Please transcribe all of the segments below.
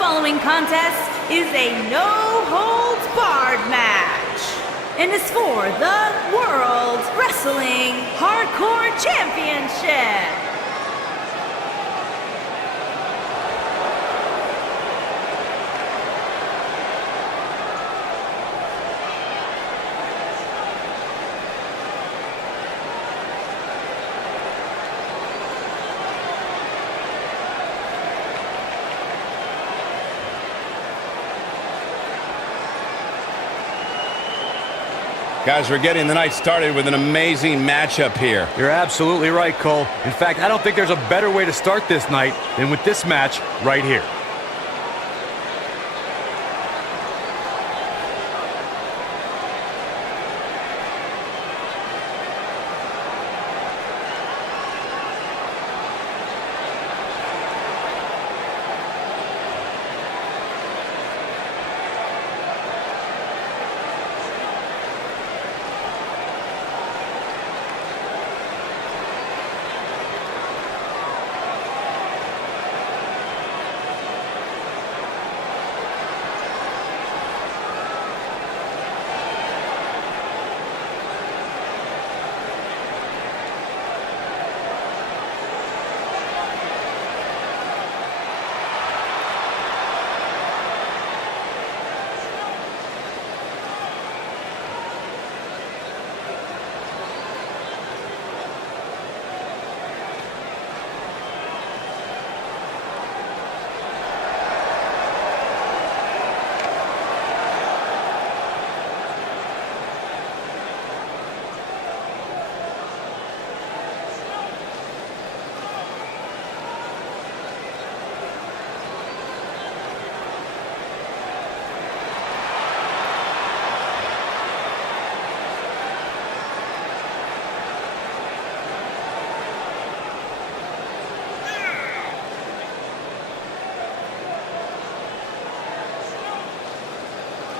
following contest is a no-holds-barred match and is for the World Wrestling Hardcore Championship. Guys, we're getting the night started with an amazing matchup here. You're absolutely right, Cole. In fact, I don't think there's a better way to start this night than with this match right here.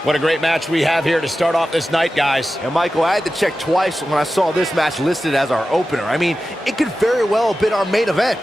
What a great match we have here to start off this night, guys. And Michael, I had to check twice when I saw this match listed as our opener. I mean, it could very well have been our main event.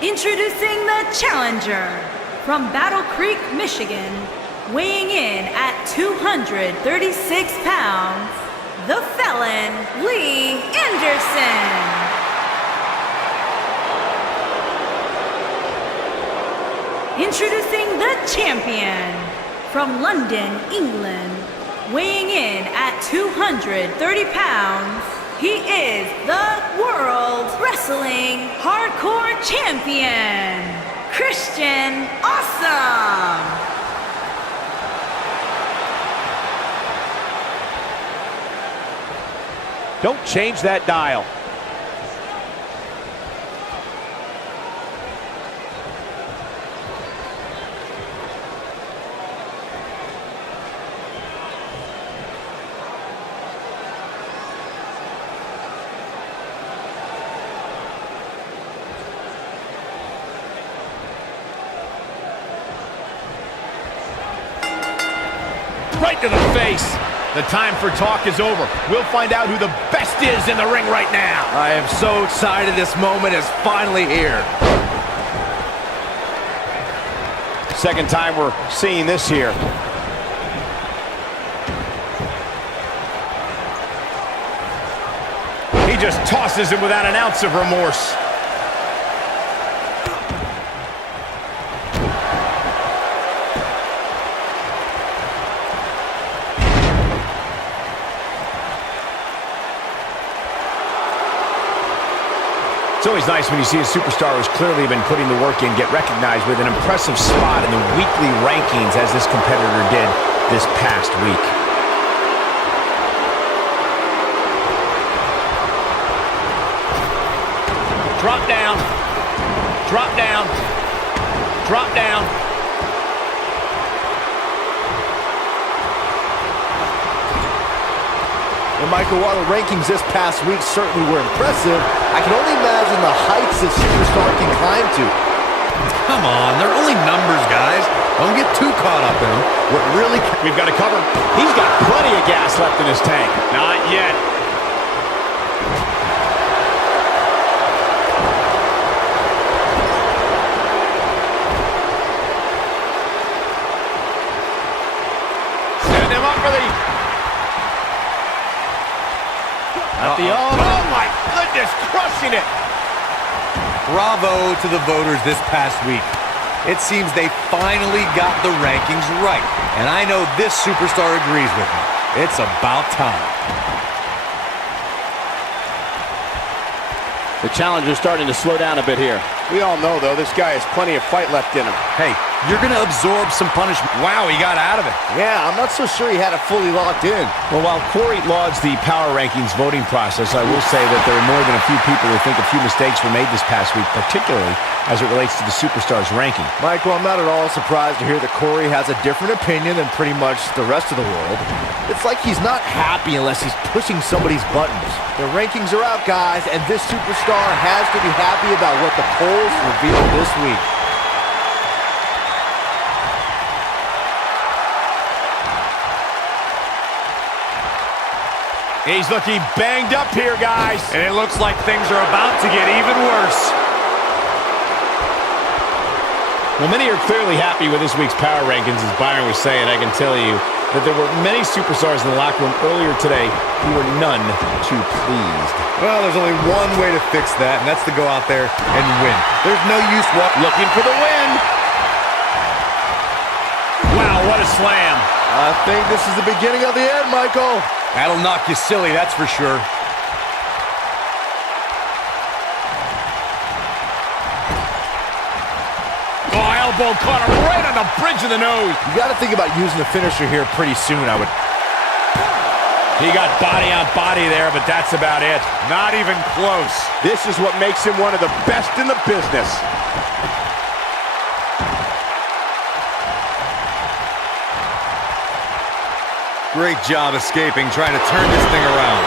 Introducing the challenger from Battle Creek, Michigan, weighing in at 236 pounds, the Felon, Lee Anderson. Introducing the champion from London, England, weighing in at 230 pounds, he is the World Wrestling Hardcore Champion, Christian Awesome. Don't change that dial. Right to the face. The time for talk is over. We'll find out who the best is in the ring right now. I am so excited this moment is finally here. Second time we're seeing this here. He just tosses him without an ounce of remorse. always nice when you see a superstar who's clearly been putting the work in get recognized with an impressive spot in the weekly rankings as this competitor did this past week. Drop down. Drop down. Drop down. And Michael, while the rankings this past week certainly were impressive, I can only imagine the heights this superstar can climb to. Come on, they're only numbers, guys. Don't get too caught up in them. What really... We've got to cover. He's got plenty of gas left in his tank. Not yet. Setting him up for the... Oh my goodness, crushing it. Bravo to the voters this past week. It seems they finally got the rankings right. And I know this superstar agrees with me. It's about time. The challenger's starting to slow down a bit here. We all know, though, this guy has plenty of fight left in him. Hey, you're going to absorb some punishment. Wow, he got out of it. Yeah, I'm not so sure he had it fully locked in. Well, while Corey lauds the power rankings voting process, I will say that there are more than a few people who think a few mistakes were made this past week, particularly as it relates to the superstars ranking. Michael, I'm not at all surprised to hear that Corey has a different opinion than pretty much the rest of the world. It's like he's not happy unless he's pushing somebody's buttons. The rankings are out, guys, and this superstar has to be happy about what the polls revealed this week. He's looking banged up here, guys. And it looks like things are about to get even worse. Well, many are clearly happy with this week's power rankings, as Byron was saying. I can tell you that there were many superstars in the locker room earlier today who were none too pleased. Well, there's only one way to fix that, and that's to go out there and win. There's no use Looking for the win. Wow, what a slam. I think this is the beginning of the end, Michael. That'll knock you silly, that's for sure. Oh, elbow caught him right on the bridge of the nose. You got to think about using the finisher here pretty soon, I would. He got body on body there, but that's about it. Not even close. This is what makes him one of the best in the business. Great job escaping, trying to turn this thing around.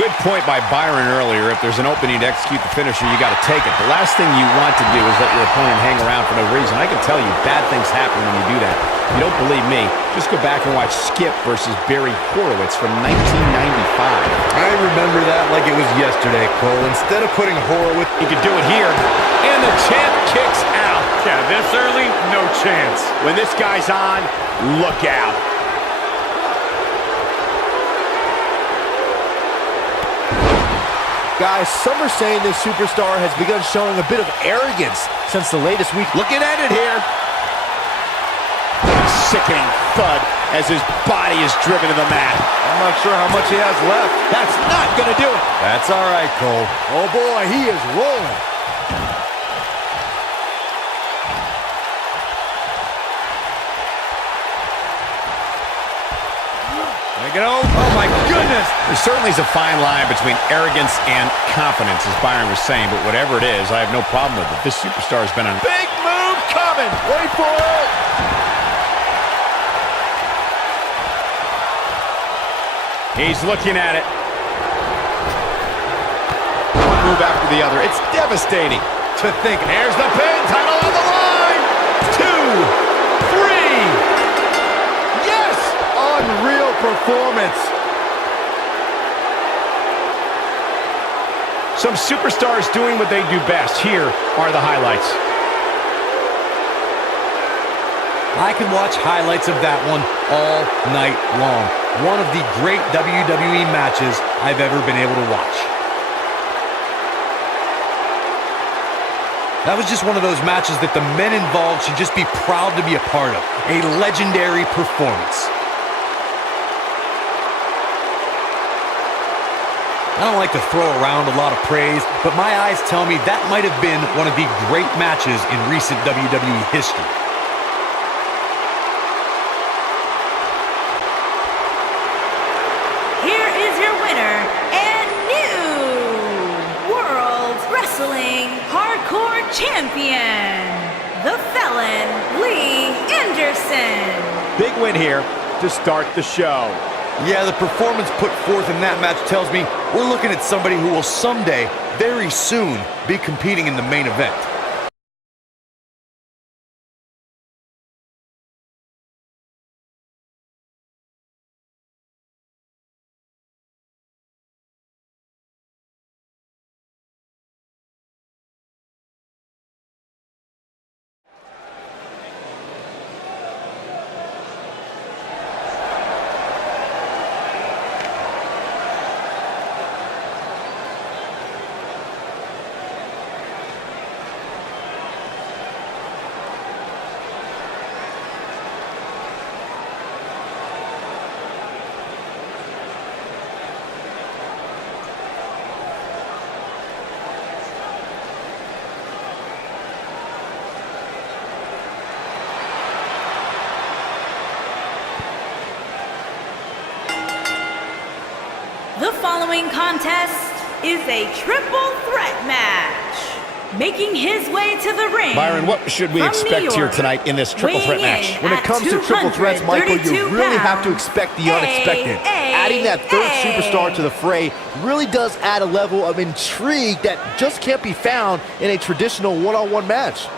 Good point by Byron earlier. If there's an opening to execute the finisher, you got to take it. The last thing you want to do is let your opponent hang around for no reason. I can tell you, bad things happen when you do that. If you don't believe me, just go back and watch Skip versus Barry Horowitz from 1995. I remember that like it was yesterday, Cole. Instead of putting Horowitz... He could do it here, and the champ kicks out. Yeah, this early, no chance. When this guy's on, look out. Guys, some are saying this superstar has begun showing a bit of arrogance since the latest week. Looking at it here. Sickening thud as his body is driven to the mat. I'm not sure how much he has left. That's not going to do it. That's all right, Cole. Oh boy, he is rolling. Oh my goodness! There certainly is a fine line between arrogance and confidence, as Byron was saying, but whatever it is, I have no problem with it. This superstar has been on... Big move coming. Wait for it. He's looking at it. One move after the other. It's devastating. To think, Here's the pin. Title on the line. 2, 3. Yes! Unreal performance. Some superstars doing what they do best. Here are the highlights. I can watch highlights of that one all night long. One of the great WWE matches I've ever been able to watch. That was just one of those matches that the men involved should just be proud to be a part of. A legendary performance. I don't like to throw around a lot of praise, but my eyes tell me that might have been one of the great matches in recent WWE history. Here is your winner and new World Wrestling Hardcore Champion, the Felon Lee Anderson. Big win here to start the show. Yeah, the performance put forth in that match tells me we're looking at somebody who will someday, very soon, be competing in the main event. The following contest is a triple threat match. Making his way to the ring. Byron, what should we from expect New here York, tonight in this triple threat weighing match? in When it at comes to triple threats, Michael, you 232 really have to pounds, expect the unexpected. Adding that third superstar to the fray really does add a level of intrigue that just can't be found in a traditional one-on-one match.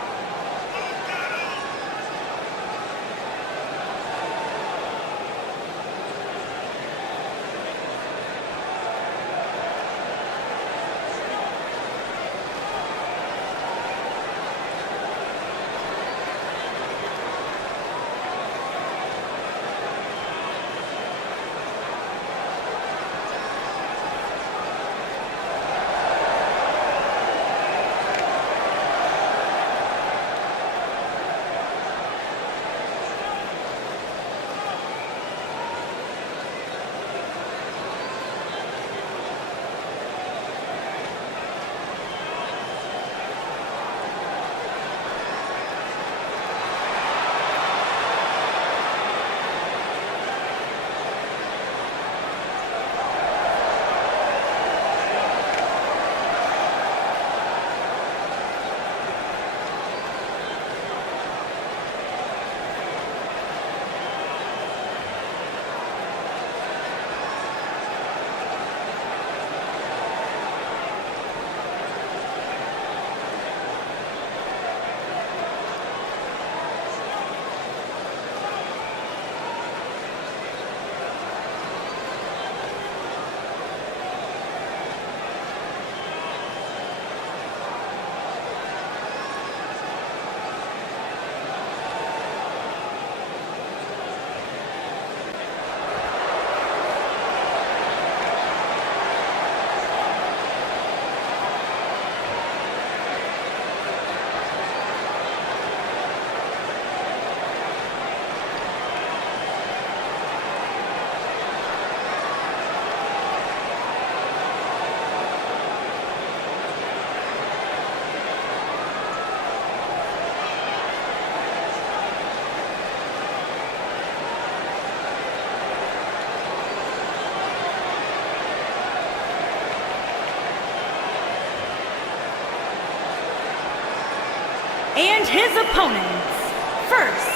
And his opponents, first,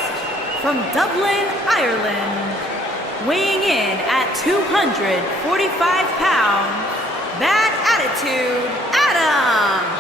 from Dublin, Ireland, weighing in at 245 pounds, Bad Attitude Adams.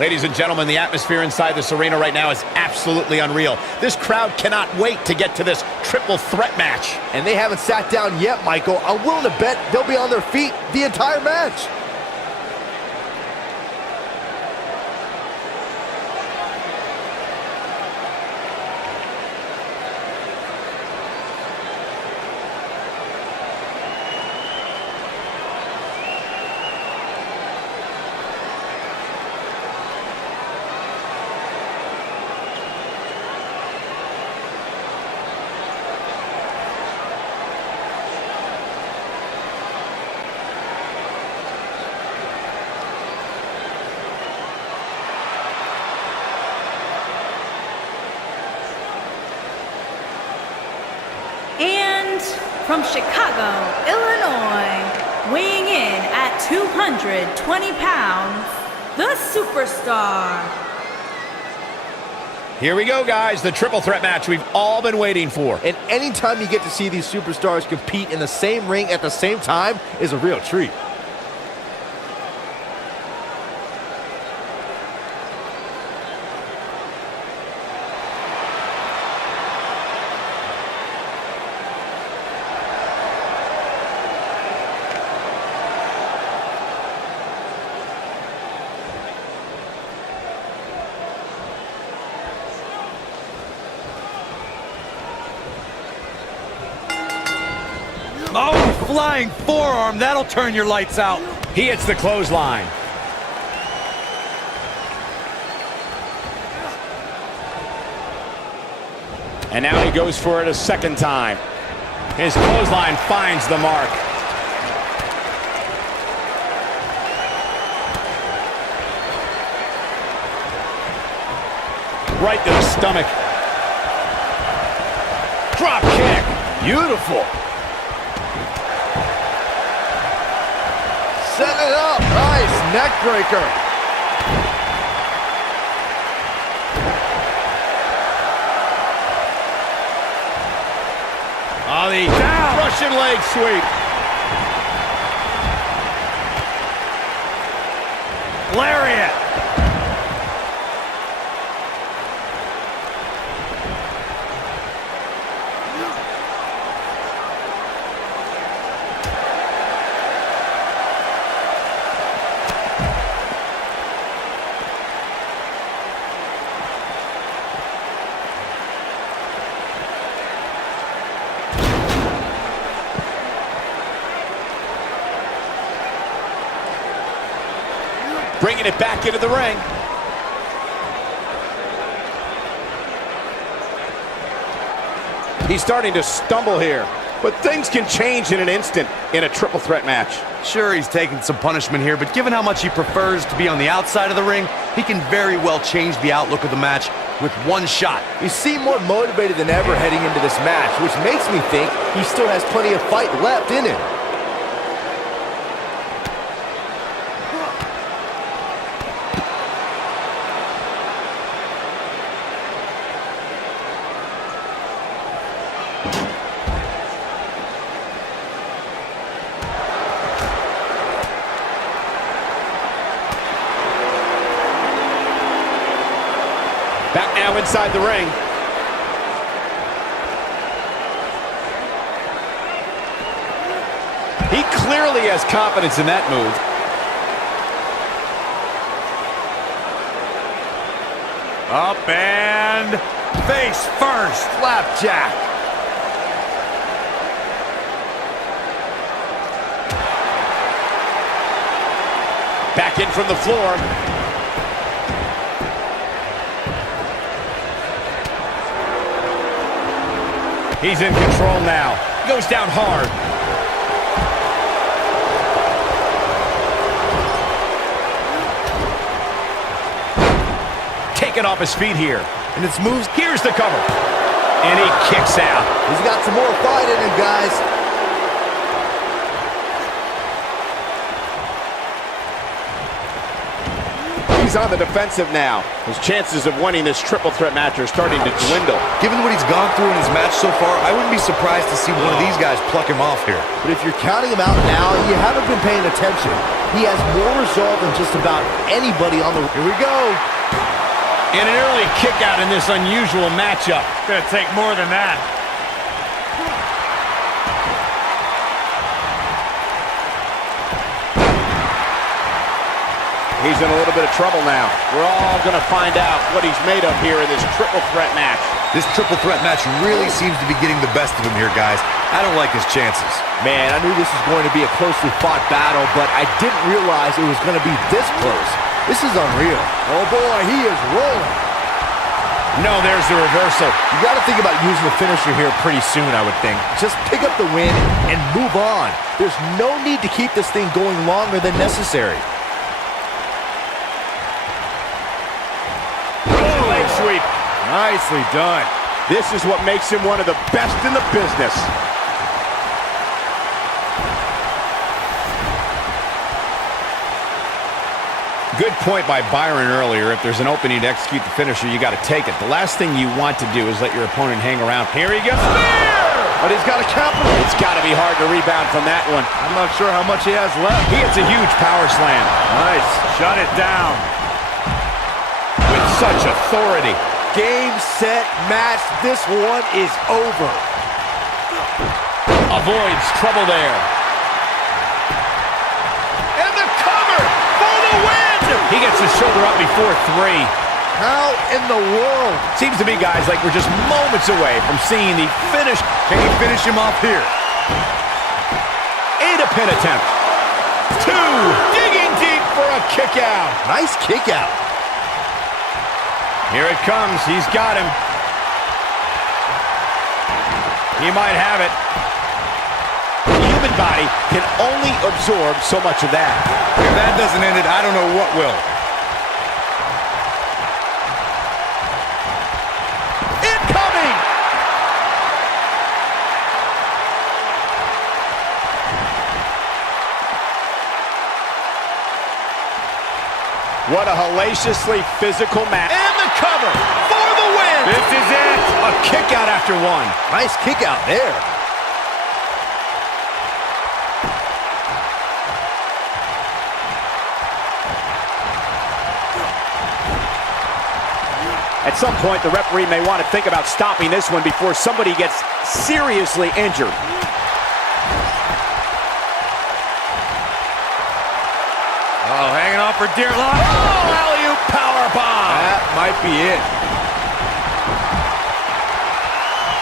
Ladies and gentlemen, the atmosphere inside this arena right now is absolutely unreal. This crowd cannot wait to get to this triple threat match. And they haven't sat down yet, Michael. I'm willing to bet they'll be on their feet the entire match. from Chicago, Illinois, weighing in at 220 pounds, the Superstar. Here we go, guys. The triple threat match we've all been waiting for. And anytime you get to see these superstars compete in the same ring at the same time is a real treat. Oh, flying forearm. That'll turn your lights out. He hits the clothesline. And now he goes for it a second time. His clothesline finds the mark. Right to the stomach. Drop kick. Beautiful. Set it up. Nice neck breaker. Oh, the Russian leg sweep. Lariat. Bringing it back into the ring. He's starting to stumble here, but things can change in an instant in a triple threat match. Sure, he's taking some punishment here, but given how much he prefers to be on the outside of the ring, he can very well change the outlook of the match with one shot. You seem more motivated than ever heading into this match, which makes me think he still has plenty of fight left in him. Back now inside the ring. He clearly has confidence in that move. Up and face first. Flapjack. Back in from the floor. He's in control now. Goes down hard. Taken off his feet here. And it's moves. Here's the cover. And he kicks out. He's got some more fight in him, guys. He's on the defensive now. His chances of winning this triple threat match are starting to dwindle. Given what he's gone through in his match so far, I wouldn't be surprised to see one of these guys pluck him off here. But if you're counting him out now, you haven't been paying attention. He has more resolve than just about anybody on the... Here we go. And an early kick out in this unusual matchup. Gonna take more than that. He's in a little bit of trouble now. We're all going to find out what he's made of here in this triple threat match. This triple threat match really seems to be getting the best of him here, guys. I don't like his chances. Man, I knew this was going to be a closely fought battle, but I didn't realize it was going to be this close. This is unreal. Oh boy, he is rolling. No, there's the reversal. You got to think about using the finisher here pretty soon, I would think. Just pick up the win and move on. There's no need to keep this thing going longer than necessary. Leg sweep. Nicely done. This is what makes him one of the best in the business. Good point by Byron earlier. If there's an opening to execute the finisher, you got to take it. The last thing you want to do is let your opponent hang around. Here he goes. But he's got a capital. It's got to be hard to rebound from that one. I'm not sure how much he has left. He hits a huge power slam. Nice. Shut it down. With such authority. Game, set, match. This one is over. Avoids trouble there. And the cover for the win. He gets his shoulder up before 3. How in the world? Seems to me, guys, like we're just moments away from seeing the finish. Can he finish him off here? 8 a pin attempt. 2. Digging deep for a kick out. Nice kick out. Here it comes. He's got him. He might have it. The human body can only absorb so much of that. If that doesn't end it, I don't know what will. Incoming! What a hellaciously physical match. And the cover for the win! This is it! A kick out after 1. Nice kick out there. At some point, the referee may want to think about stopping this one before somebody gets seriously injured. Oh, hanging on for dear life. Oh, alley-oop powerbomb! That might be it.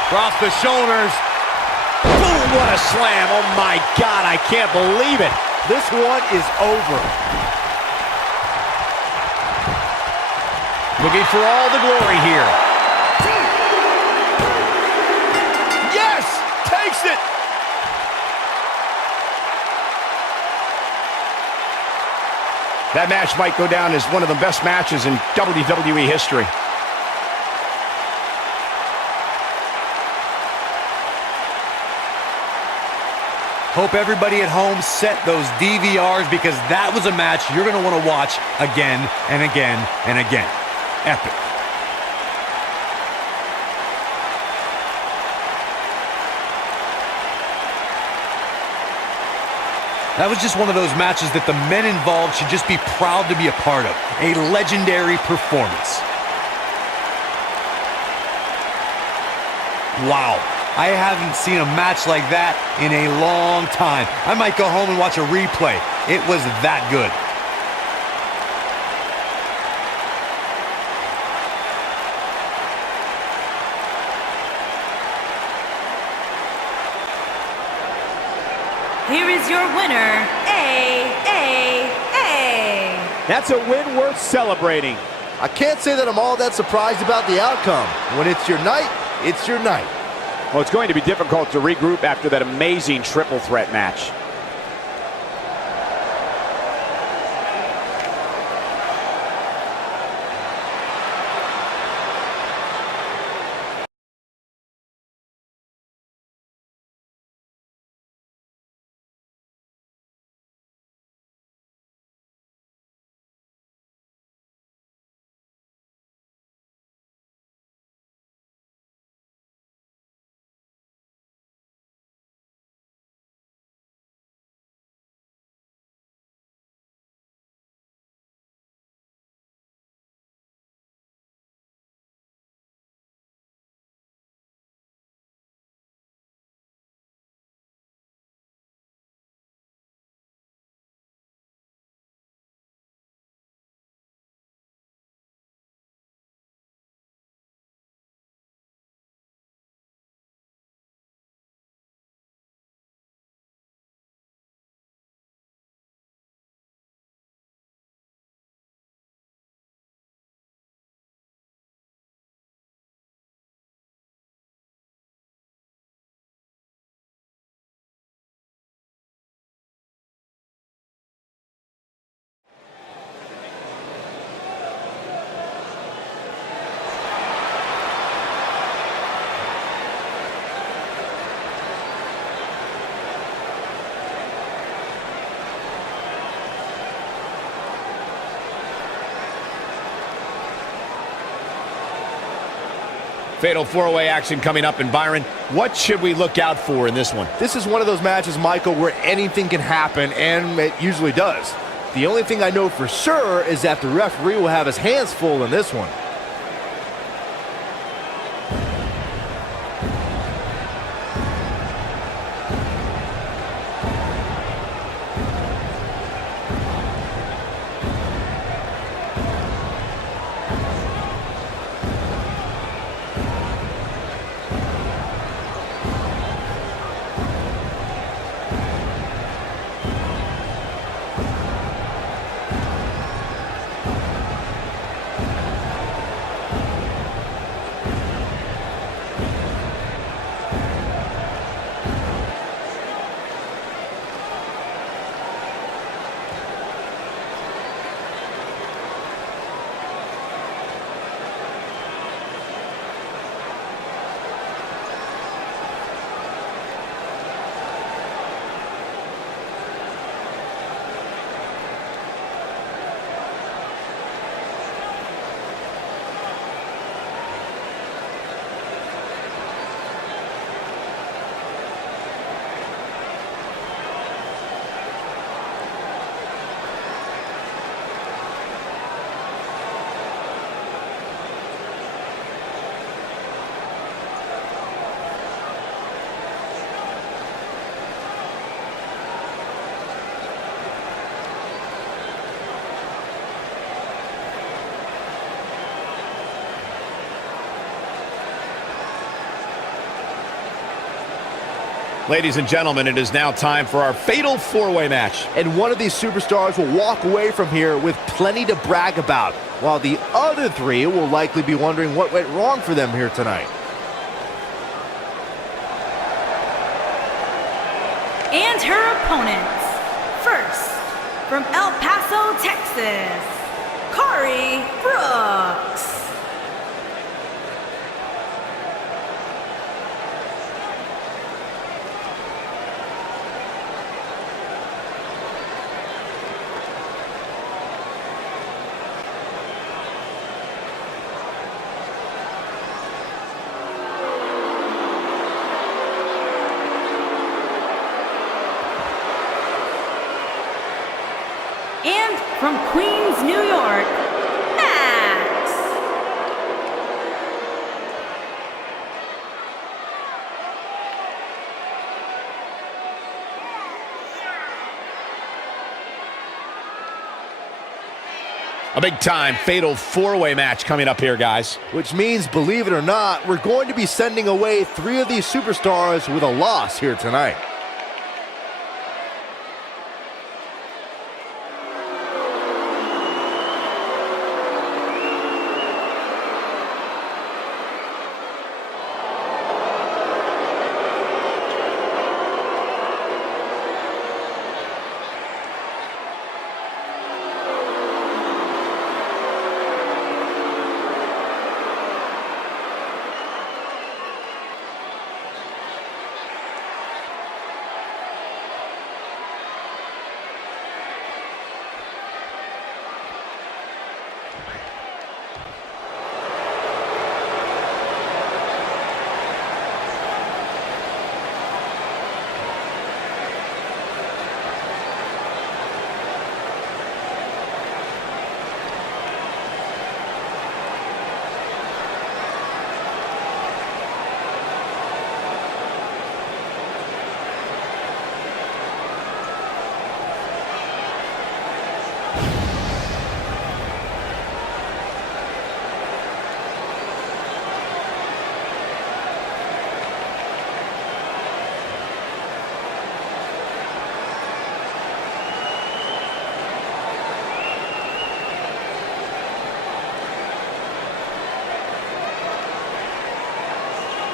Across the shoulders. Boom, what a slam. Oh, my God, I can't believe it. This one is over. Looking for all the glory here. Yes! Takes it! That match might go down as one of the best matches in WWE history. Hope everybody at home set those DVRs because that was a match you're going to want to watch again and again and again. Epic. That was just one of those matches that the men involved should just be proud to be a part of. A legendary performance. Wow. I haven't seen a match like that in a long time. I might go home and watch a replay. It was that good. Here is your winner, A. That's a win worth celebrating. I can't say that I'm all that surprised about the outcome. When it's your night, it's your night. Well, it's going to be difficult to regroup after that amazing triple threat match. Fatal four-way action coming up. And Byron, what should we look out for in this one? This is one of those matches, Michael, where anything can happen, and it usually does. The only thing I know for sure is that the referee will have his hands full in this one. Ladies and gentlemen, it is now time for our fatal four-way match. And one of these superstars will walk away from here with plenty to brag about, while the other three will likely be wondering what went wrong for them here tonight. And her opponents. First, from El Paso, Texas, Kari Brooks. And from Queens, New York, Max. A big-time fatal four-way match coming up here, guys. Which means, believe it or not, we're going to be sending away three of these superstars with a loss here tonight.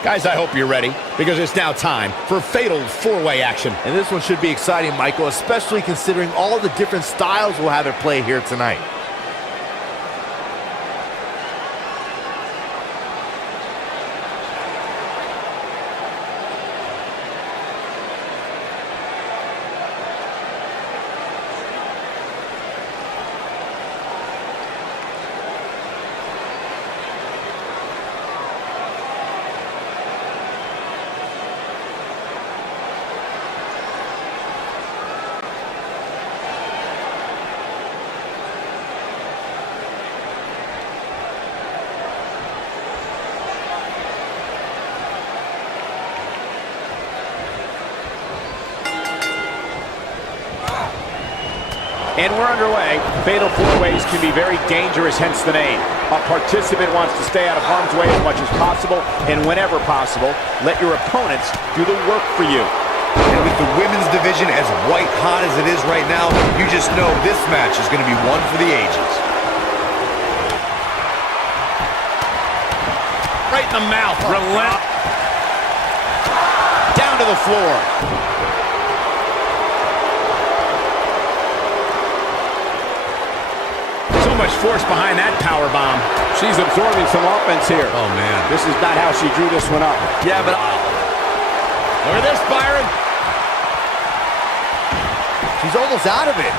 Guys, I hope you're ready, because it's now time for fatal four-way action. And this one should be exciting, Michael, especially considering all the different styles we'll have at play here tonight. And we're underway. Fatal four-ways can be very dangerous, hence the name. A participant wants to stay out of harm's way as much as possible, and whenever possible, let your opponents do the work for you. And with the women's division as white hot as it is right now, you just know this match is going to be one for the ages. Right in the mouth. Relent. Down to the floor. So much force behind that power bomb. She's absorbing some offense here. Oh, man. This is not how she drew this one up. Yeah, but... Look at this, Byron. She's almost out of it.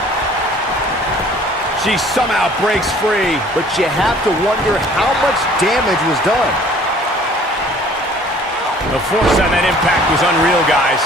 She somehow breaks free. But you have to wonder how much damage was done. The force on that impact was unreal, guys.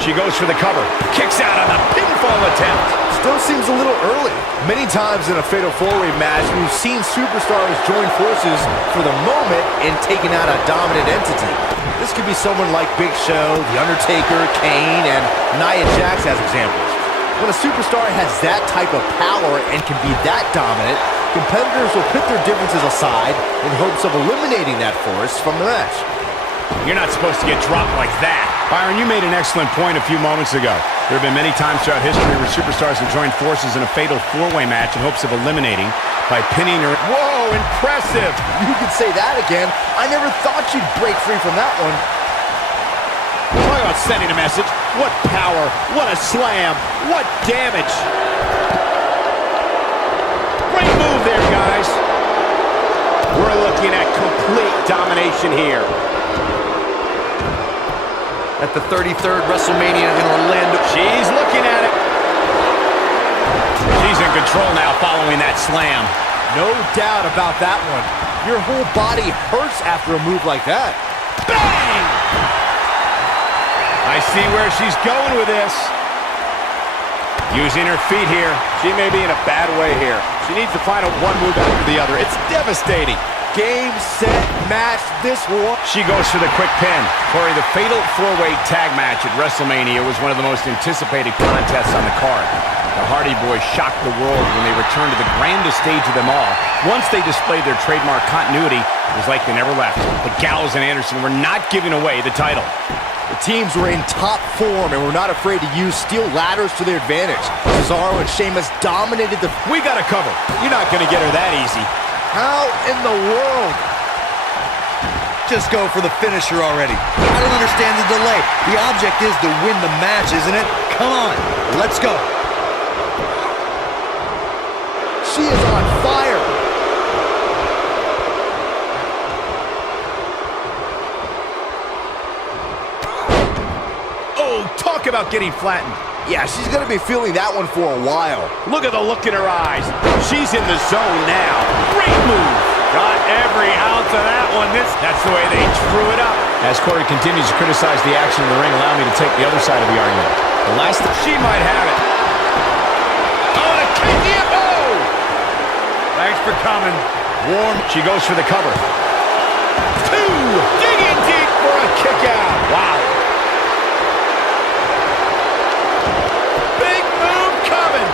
She goes for the cover. Kicks out on the pinfall attempt. Still seems a little early. Many times in a Fatal 4-Way match, we've seen superstars join forces for the moment in taking out a dominant entity. This could be someone like Big Show, The Undertaker, Kane, and Nia Jax as examples. When a superstar has that type of power and can be that dominant, competitors will put their differences aside in hopes of eliminating that force from the match. You're not supposed to get dropped like that. Byron, you made an excellent point a few moments ago. There have been many times throughout history where superstars have joined forces in a fatal four-way match in hopes of eliminating by pinning her. Whoa, impressive! You could say that again. I never thought you'd break free from that one. Talk about sending a message. What power, what a slam, what damage. Great move there, guys. We're looking at complete domination here. At the 33rd WrestleMania in Orlando. She's looking at it. She's in control now following that slam. No doubt about that one. Your whole body hurts after a move like that. Bang! I see where she's going with this. Using her feet here. She may be in a bad way here. She needs to find one move after the other. It's devastating. Game, set, match, this one. She goes for the quick pin. Corey, the fatal four-way tag match at WrestleMania was one of the most anticipated contests on the card. The Hardy Boys shocked the world when they returned to the grandest stage of them all. Once they displayed their trademark continuity, it was like they never left. But Gallows and Anderson were not giving away the title. The teams were in top form and were not afraid to use steel ladders to their advantage. Cesaro and Sheamus dominated the... We got to cover. You're not going to get her that easy. How in the world? Just go for the finisher already. I don't understand the delay. The object is to win the match, isn't it? Come on, let's go. She is on fire. Oh, talk about getting flattened. Yeah, she's going to be feeling that one for a while. Look at the look in her eyes. She's in the zone now. Great move. Got every ounce of that one. That's the way they drew it up. As Corey continues to criticize the action in the ring, allow me to take the other side of the argument. The last she might have it. Oh, and a kick. Oh! Thanks for coming. Warm. She goes for the cover. Two. Digging deep for a kick out. Wow.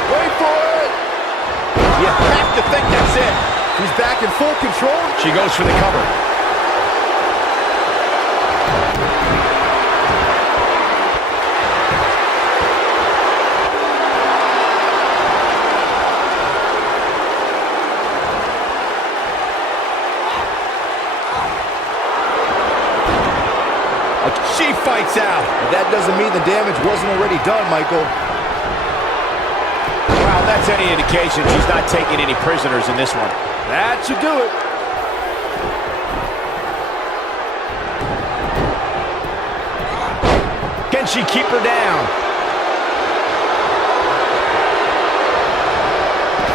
Wait for it! You have to think that's it. She's back in full control. She goes for the cover. She fights out. But that doesn't mean the damage wasn't already done, Michael. That's any indication she's not taking any prisoners in this one. That should do it. Can she keep her down?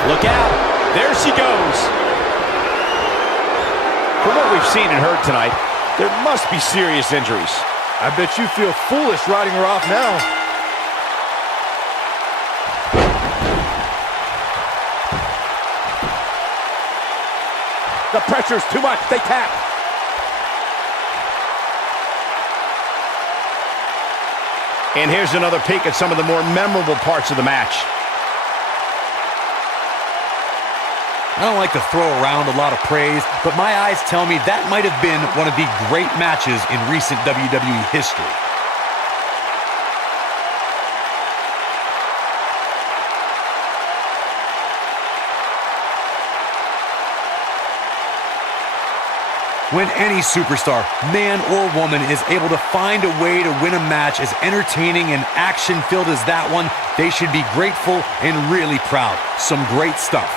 Look out. There she goes. From what we've seen and heard tonight, there must be serious injuries. I bet you feel foolish riding her off now. The pressure's too much. They tap. And here's another peek at some of the more memorable parts of the match. I don't like to throw around a lot of praise, but my eyes tell me that might have been one of the great matches in recent WWE history. When any superstar, man or woman, is able to find a way to win a match as entertaining and action-filled as that one, they should be grateful and really proud. Some great stuff.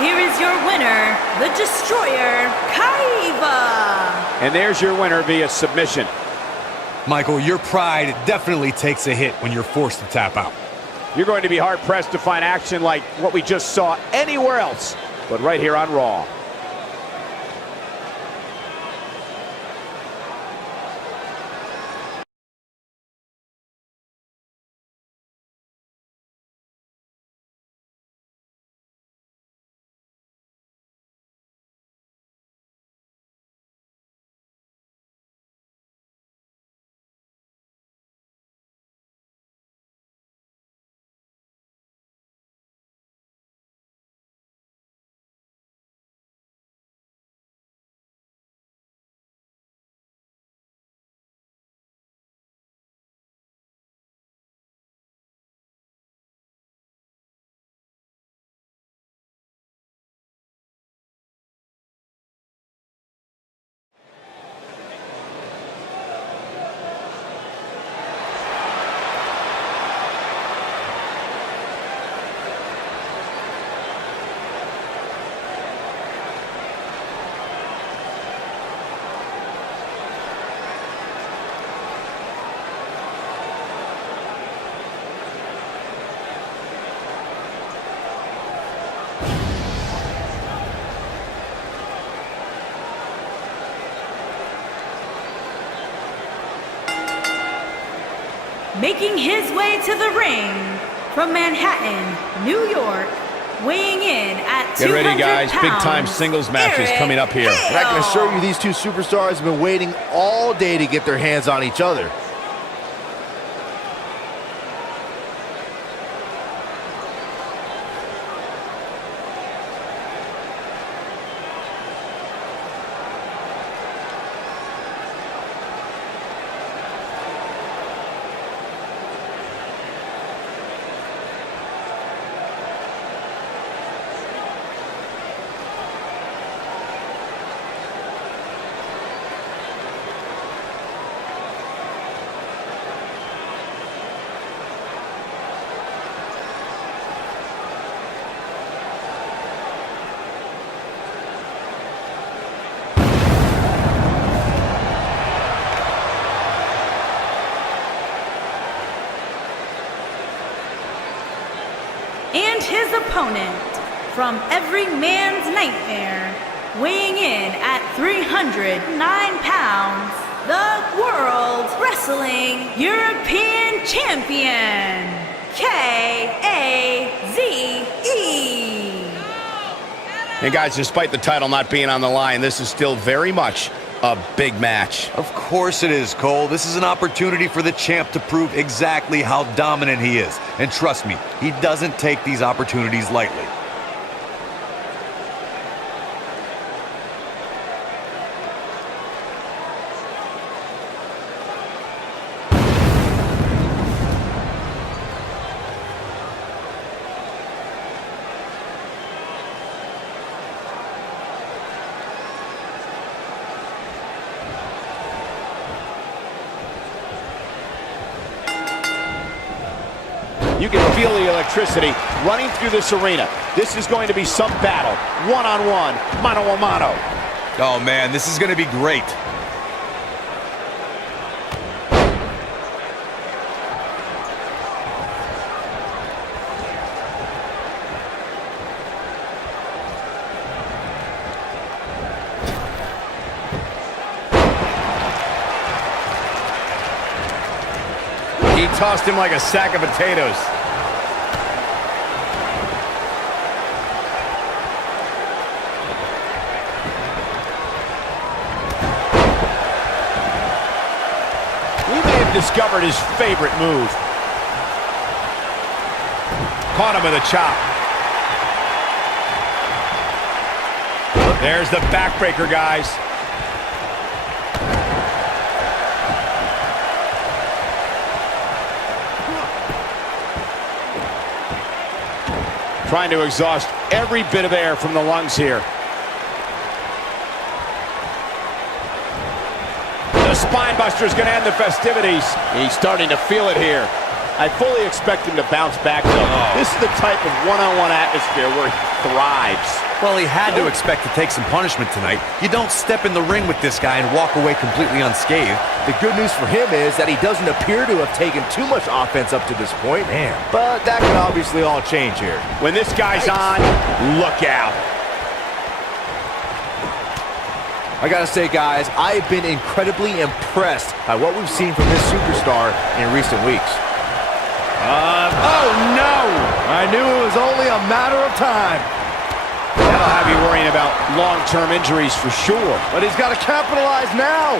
Here is your winner, the Destroyer, Kaiva. And there's your winner via submission. Michael, your pride definitely takes a hit when you're forced to tap out. You're going to be hard-pressed to find action like what we just saw anywhere else, but right here on Raw. Making his way to the ring from Manhattan, New York, weighing in at 200 Get ready, guys. pounds, Big-time singles matches coming up here. And I can assure you these two superstars have been waiting all day to get their hands on each other. And his opponent, from every man's nightmare, weighing in at 309 pounds, the World Wrestling European Champion, K-A-Z-E. And guys, despite the title not being on the line, this is still very much a big match. Of course it is, Cole. This is an opportunity for the champ to prove exactly how dominant he is. And trust me, he doesn't take these opportunities lightly. You can feel the electricity running through this arena. This is going to be some battle. One-on-one, mano-a-mano. Oh, man, this is going to be great. tossed him like a sack of potatoes. We may have discovered his favorite move. Caught him with a chop. There's the backbreaker, guys. Trying to exhaust every bit of air from the lungs here. The spine buster is going to end the festivities. He's starting to feel it here. I fully expect him to bounce back, though. This is the type of one-on-one atmosphere where he thrives. Well, he had to expect to take some punishment tonight. You don't step in the ring with this guy and walk away completely unscathed. The good news for him is that he doesn't appear to have taken too much offense up to this point. Man. But that could obviously all change here. When this guy's on, look out. I gotta say, guys, I've been incredibly impressed by what we've seen from this superstar in recent weeks. Oh, no! I knew it was only a matter of time. That'll have you worrying about long-term injuries for sure. But he's got to capitalize now.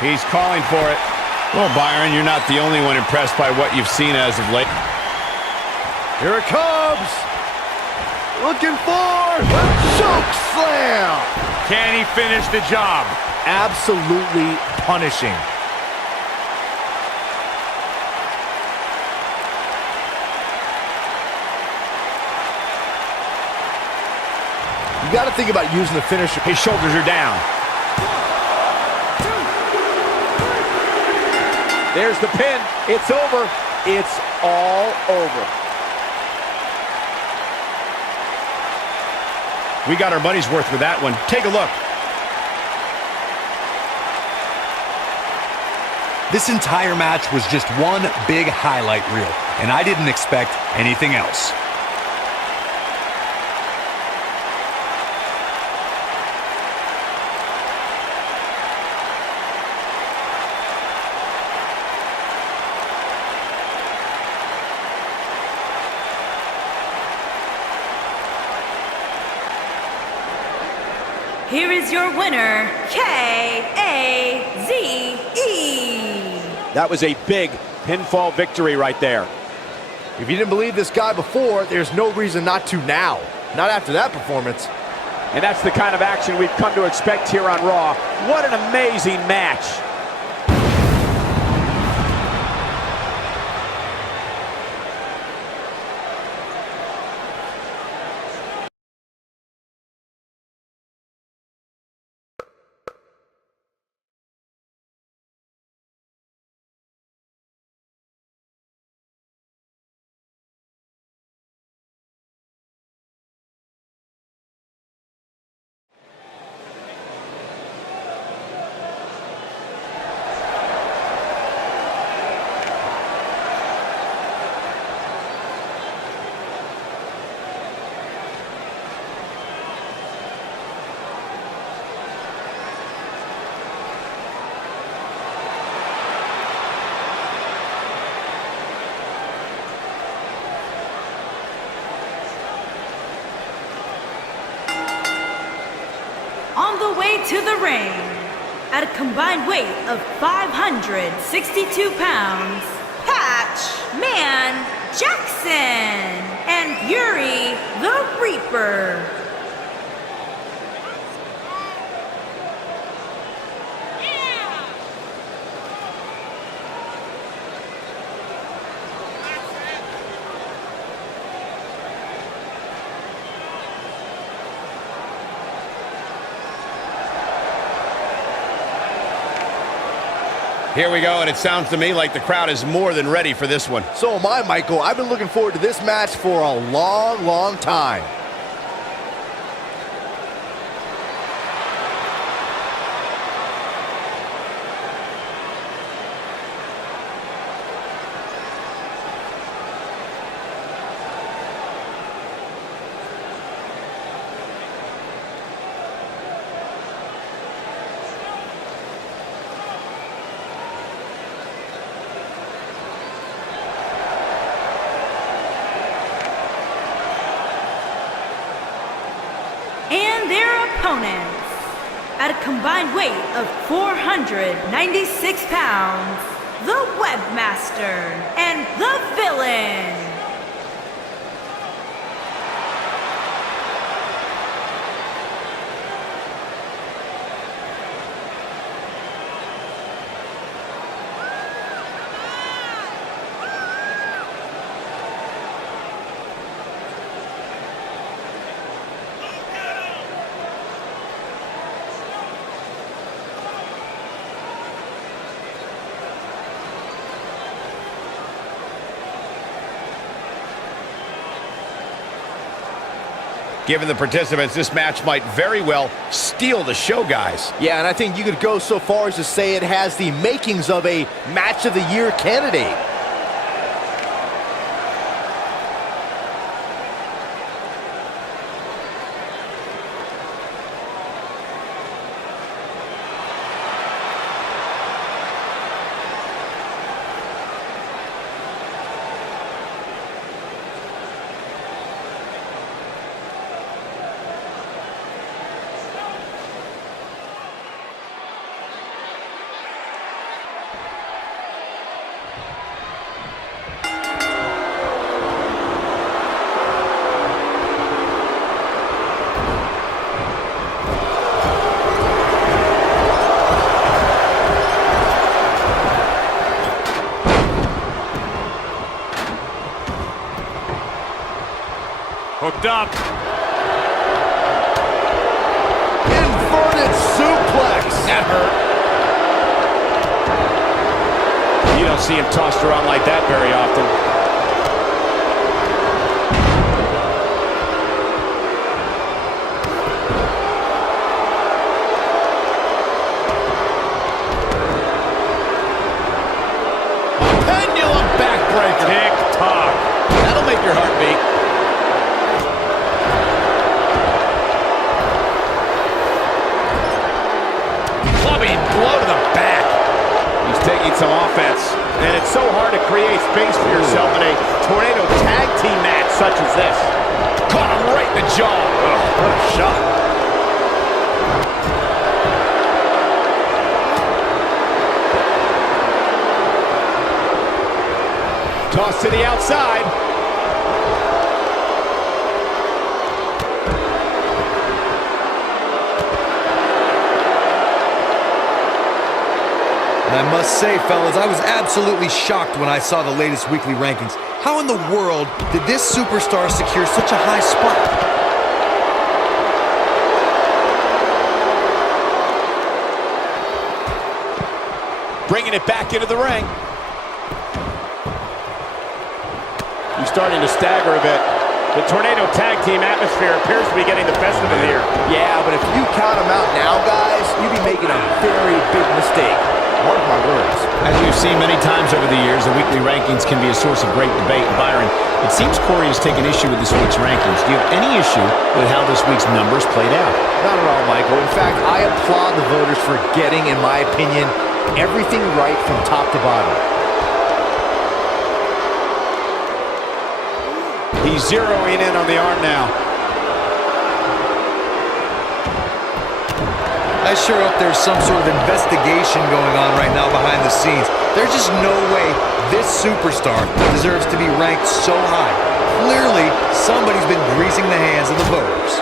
He's calling for it. Well, Byron, you're not the only one impressed by what you've seen as of late. Here it comes. Looking for a choke slam. Can he finish the job? Absolutely punishing. You got to think about using the finisher. His shoulders are down. There's the pin. It's over. It's all over. We got our money's worth with that one. Take a look. This entire match was just one big highlight reel, and I didn't expect anything else. Here is your winner, K-A-Z-E. That was a big pinfall victory right there. If you didn't believe this guy before, there's no reason not to now. Not after that performance. And that's the kind of action we've come to expect here on Raw. What an amazing match. On the way to the ring, at a combined weight of 562 pounds, Patch Man Jackson and Yuri the Reaper. Here we go, and it sounds to me like the crowd is more than ready for this one. So am I, Michael. I've been looking forward to this match for a long, long time. at a combined weight of 496 pounds, the Webmaster and the Villain. Given the participants, this match might very well steal the show, guys. Yeah, and I think you could go so far as to say it has the makings of a Match of the Year candidate. Hooked up. Inverted suplex. That hurt. You don't see him tossed around like that very often. Pendulum backbreaker. Tick-tock. That'll make your heart beat. Blow to the back. He's taking some offense. And it's so hard to create space for yourself in a tornado tag team match such as this. Caught him right in the jaw. Oh, what a shot. Toss to the outside. And I must say, fellas, I was absolutely shocked when I saw the latest weekly rankings. How in the world did this superstar secure such a high spot? Bringing it back into the ring. He's starting to stagger a bit. The tornado tag team atmosphere appears to be getting the best of him here. Yeah, but if you count him out now, guys, you'd be making a very big mistake. Mark my words. As we've seen many times over the years, the weekly rankings can be a source of great debate. Byron, it seems Corey has taken issue with this week's rankings. Do you have any issue with how this week's numbers played out? Not at all, Michael. In fact, I applaud the voters for getting, in my opinion, everything right from top to bottom. He's zeroing in on the arm now. I sure hope there's some sort of investigation going on right now behind the scenes. There's just no way this superstar deserves to be ranked so high. Clearly, somebody's been greasing the hands of the voters.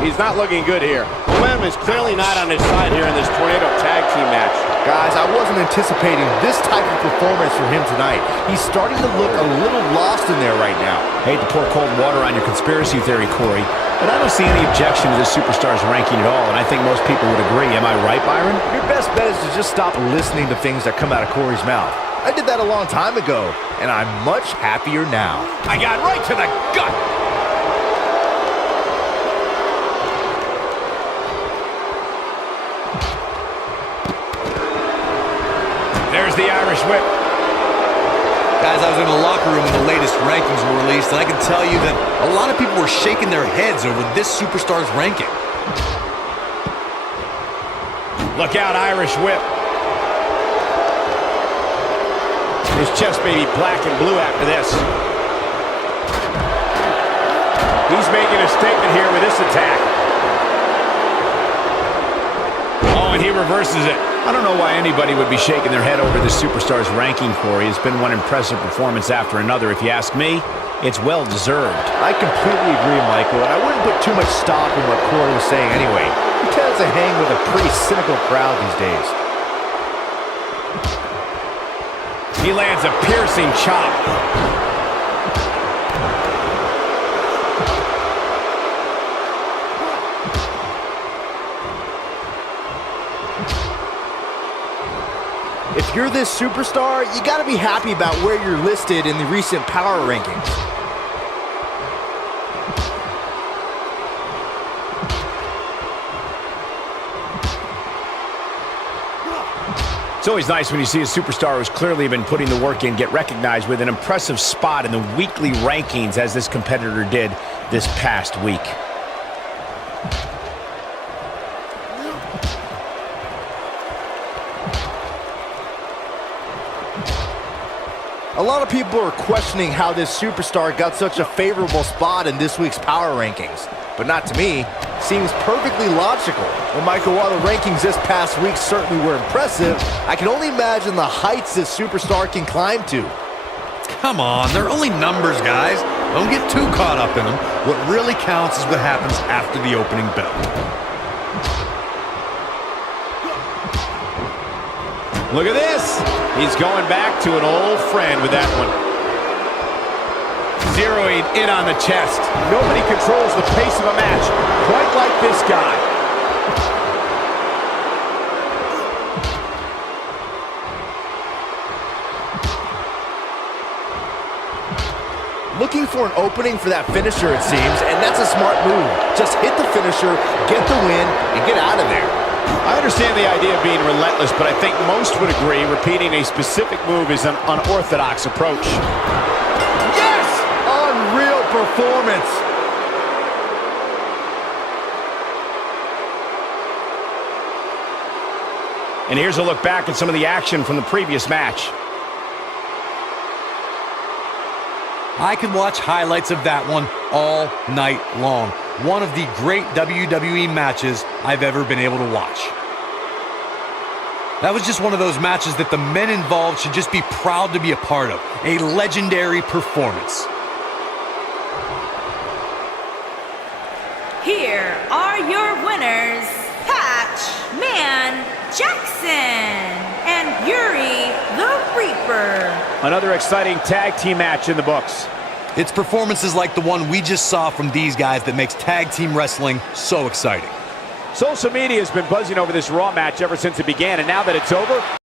He's not looking good here. Momentum is clearly not on his side here in this tornado tag team match. Guys, I wasn't anticipating this type of performance from him tonight. He's starting to look a little lost in there right now. Hate to pour cold water on your conspiracy theory, Corey, but I don't see any objection to this superstar's ranking at all, and I think most people would agree. Am I right, Byron? Your best bet is to just stop listening to things that come out of Corey's mouth. I did that a long time ago, and I'm much happier now. I got right to the gut. There's the Irish whip. Guys, I was in the locker room when the latest rankings were released, and I can tell you that a lot of people were shaking their heads over this superstar's ranking. Look out, Irish whip. His chest may be black and blue after this. He's making a statement here with this attack. Oh, and he reverses it. I don't know why anybody would be shaking their head over this superstar's ranking, Corey. It's been one impressive performance after another. If you ask me, it's well-deserved. I completely agree, Michael, and I wouldn't put too much stock in what Corey was saying anyway. He tends to hang with a pretty cynical crowd these days. He lands a piercing chop. If you're this superstar, you gotta be happy about where you're listed in the recent power rankings. It's always nice when you see a superstar who's clearly been putting the work in get recognized with an impressive spot in the weekly rankings, as this competitor did this past week. A lot of people are questioning how this superstar got such a favorable spot in this week's power rankings. But not to me. Seems perfectly logical. Well, Michael, while the rankings this past week certainly were impressive, I can only imagine the heights this superstar can climb to. Come on, they're only numbers, guys. Don't get too caught up in them. What really counts is what happens after the opening bell. Look at this. He's going back to an old friend with that one. Zeroing in on the chest. Nobody controls the pace of a match quite like this guy. Looking for an opening for that finisher, it seems, and that's a smart move. Just hit the finisher, get the win, and get out of there. I understand the idea of being relentless, but I think most would agree repeating a specific move is an unorthodox approach. Yes! Unreal performance. And here's a look back at some of the action from the previous match. I could watch highlights of that one all night long. One of the great WWE matches I've ever been able to watch. That was just one of those matches that the men involved should just be proud to be a part of. A legendary performance. Here are your winners, Patchman Jackson and Yuri the Reaper. Another exciting tag team match in the books. It's performances like the one we just saw from these guys that makes tag team wrestling so exciting. Social media has been buzzing over this Raw match ever since it began, and now that it's over,